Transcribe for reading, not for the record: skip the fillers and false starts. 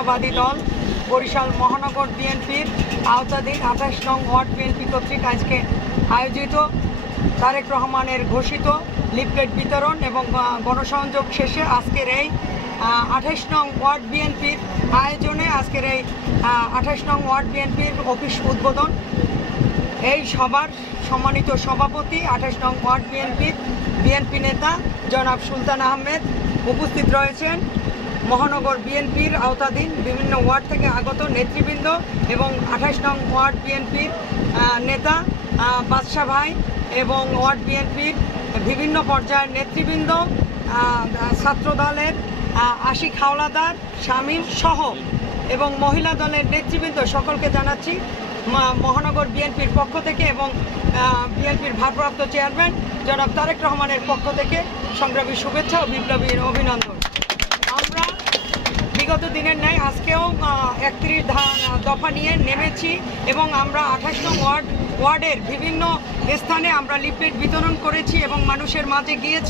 জাতীয়তাবাদী দল বরিশাল মহানগর বিএনপির আওতাধীন ২৮ নং ওয়ার্ড বিএনপি কর্তৃক আজকে আয়োজিত তারেক রহমানের ঘোষিত লিফলেট বিতরণ এবং গণসংযোগ শেষে আজকের এই ২৮ নং ওয়ার্ড বিএনপির আয়োজনে আজকের এই ২৮ নং ওয়ার্ড বিএনপির অফিস উদ্বোধন। এই সভার সম্মানিত সভাপতি ২৮ নং ওয়ার্ড বিএনপি নেতা জনাব সুলতান আহমেদ উপস্থিত রয়েছেন। মহানগর বিএনপির আওতাধীন বিভিন্ন ওয়ার্ড থেকে আগত নেতৃবৃন্দ এবং ২৮ নং ওয়ার্ড বিএনপির নেতা বাদশা ভাই এবং ওয়ার্ড বিএনপির বিভিন্ন পর্যায়ের নেতৃবৃন্দ, ছাত্র দলের আশিক হাওলাদার শামীম সহ এবং মহিলা দলের নেতৃবৃন্দ সকলকে জানাচ্ছি মহানগর বিএনপির পক্ষ থেকে এবং বিএনপির ভারপ্রাপ্ত চেয়ারম্যান জনাব তারেক রহমানের পক্ষ থেকে সংগ্রামী শুভেচ্ছা ও বিপ্লবী অভিনন্দন। আমরা বিগত দিনের ন্যায় আজকেও ৩১ দফা নিয়ে নেমেছি এবং আমরা ২৮ নং ওয়ার্ডের বিভিন্ন স্থানে আমরা লিফলেট বিতরণ করেছি এবং মানুষের মাঝে গিয়েছি।